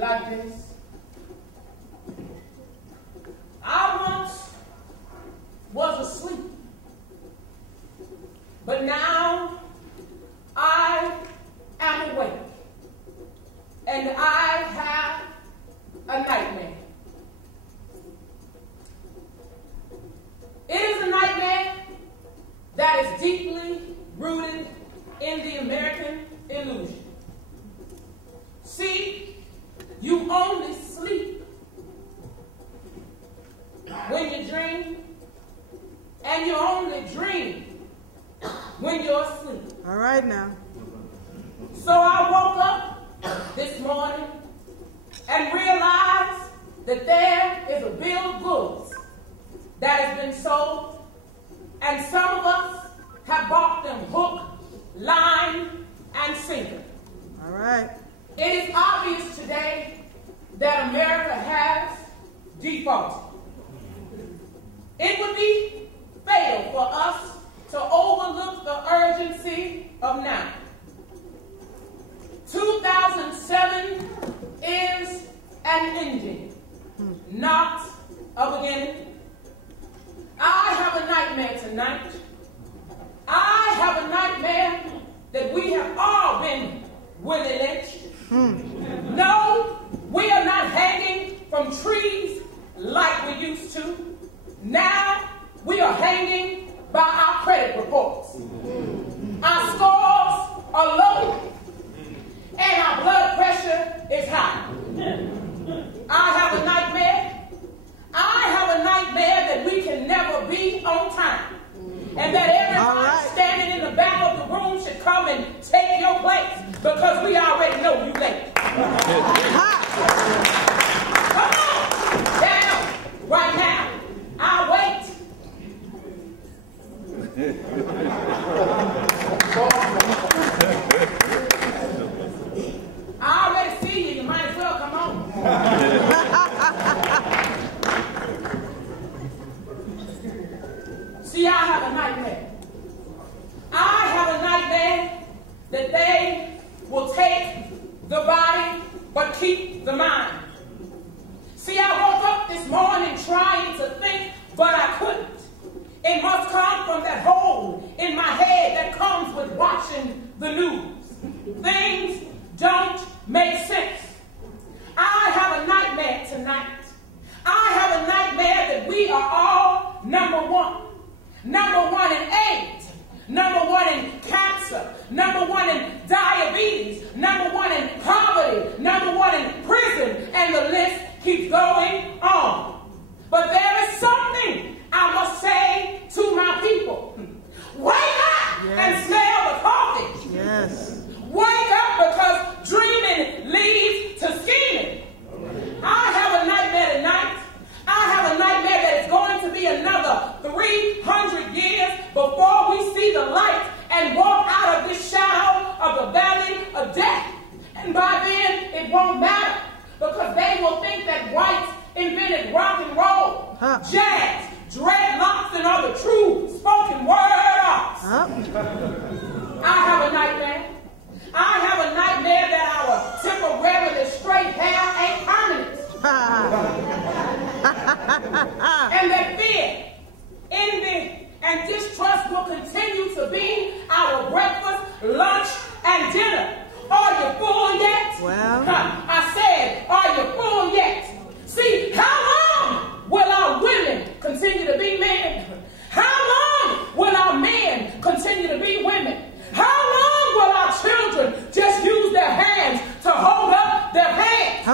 like this. I once was asleep, but now I am awake, and I have a nightmare. It is a nightmare that is deeply rooted in the American illusion. See, you only sleep when you dream, and you only dream when you're asleep. All right now. So I woke up this morning and realized that there is a bill of goods that has been sold, and some of us have bought them hook, line, and sinker. All right. It is obvious today that America has defaulted. It would be fatal for us to overlook the urgency of now. 2007 is an ending, not a beginning. I have a nightmare tonight. I have a nightmare that we have all been Willie lynched. No, we are not hanging from trees like we used to. Now we are hanging by our credit reports. Our scores are low, and our blood pressure is high. I have a nightmare. I have a nightmare that we can never be on time, and that everybody standing in the back of the room should come and take your place because we already know you late. Come on, down right now. I'll wait. I already see you. You might as well come on. See, I have a nightmare. I have a nightmare that they will take the body but keep the mind. See, I woke up this morning trying to think, but I couldn't. It must come from that hole in my head that comes with watching the news. Things don't make sense. I have a nightmare tonight. I have a nightmare that we are all number one. Number one in AIDS. Number one in cancer. Number one in diabetes. Number one in poverty. Number one in prison. And the list keeps going on. But there is something I must say to my people. Wake up and smell the coffee. Yes. Wake up, because dreaming leads to scheming. I have a nightmare tonight. I have a nightmare that it's going to be another 300 years before we see the light and walk out of this shadow of the valley of death. And by then, it won't matter, because they will think that whites invented rock and roll, jazz, dreadlocks, and other true spoken word arts. I have a nightmare. I have a nightmare that our temporarily straight hair ain't permanent. And that fear, envy, and distrust will continue to be our breakfast, lunch, and dinner. Are you full yet? Well, I said, are you full yet? See, how long will our women continue to be men? How long will our men continue to be women? How long will our children just use their hands to hold up their hands?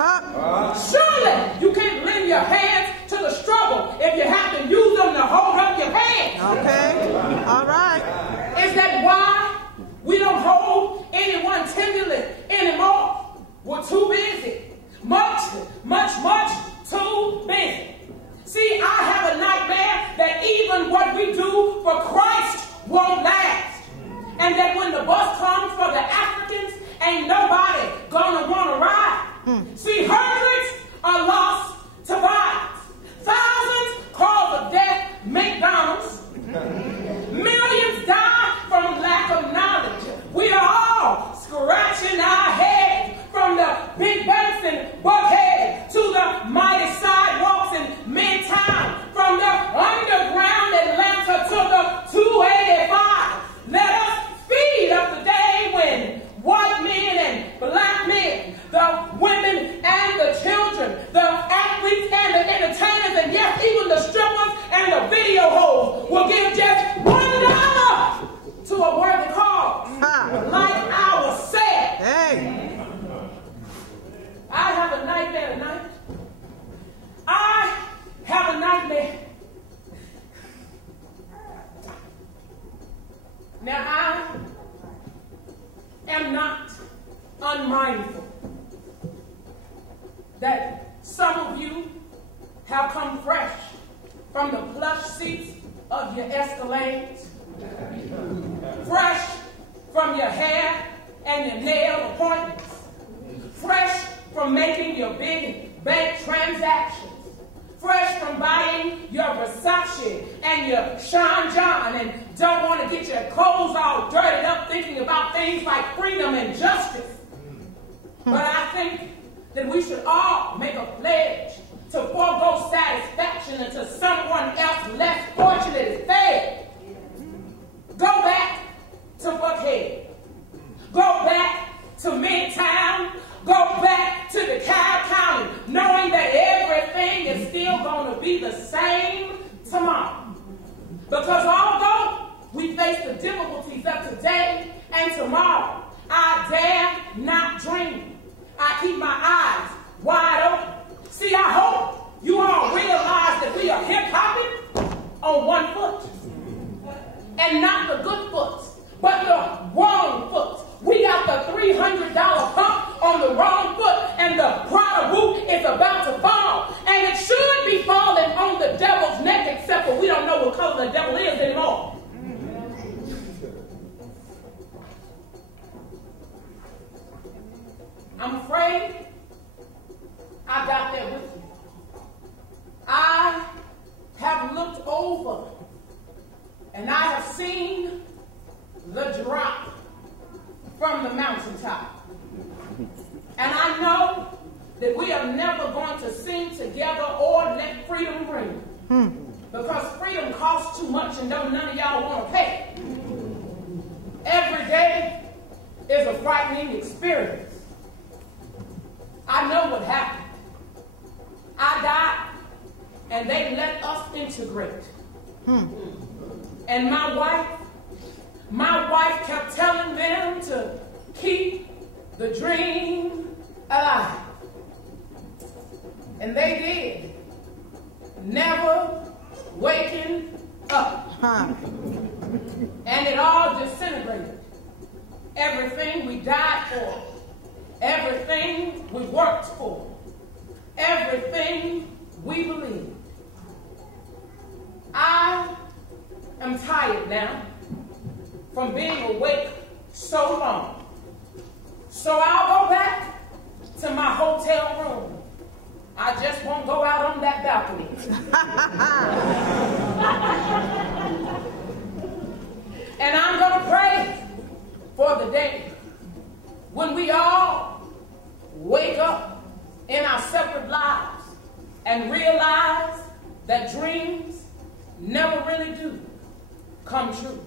Surely you can't lend your hands to the struggle if you have to use them to hold up your hands. Okay, all right. Is that why we don't hold anyone tenderly anymore? We're too busy. Much too busy. See, I have a nightmare that even what we do for Christ won't last. And that when the bus comes for the Africans, ain't nobody gonna want to ride. See, hundreds are lost to violence. Thousands cause of death McDonald's. Millions die from lack of knowledge. We are all scratching our heads from the big banks and unmindful that some of you have come fresh from the plush seats of your Escalades, fresh from your hair and your nail appointments, fresh from making your big bank transactions, fresh from buying your Versace and your Sean John, and don't want to get your clothes all dirtied up thinking about things like freedom and justice. But I think that we should all make a pledge to forego satisfaction until someone else less fortunate is fed. Go back to Buckhead. Go back to Midtown. Go back to DeKalb County, knowing that everything is still going to be the same tomorrow. Because although we face the difficulties of today and tomorrow, I dare not dream. I keep my eyes wide open. See, I hope you all realize that we are hip-hopping on one foot. And not the good foot, but the wrong foot. We got the $300 pump on the wrong foot, and the Prada boot is about to fall. And it should be falling on the devil's neck, except for we don't know what color the devil is anymore. I'm afraid I got there with you. I have looked over and I have seen the drop from the mountaintop. And I know that we are never going to sing together or let freedom ring. Because freedom costs too much and don't none of y'all want to pay. Every day is a frightening experience. I know what happened. I died and they let us integrate. And my wife kept telling them to keep the dream alive. And they did. Never waking up. And it all disintegrated. Everything we died for, everything we worked for, everything we believed. I am tired now from being awake so long. So I'll go back to my hotel room. I just won't go out on that balcony. And I'm going to pray for the day when we all wake up in our separate lives and realize that dreams never really do come true.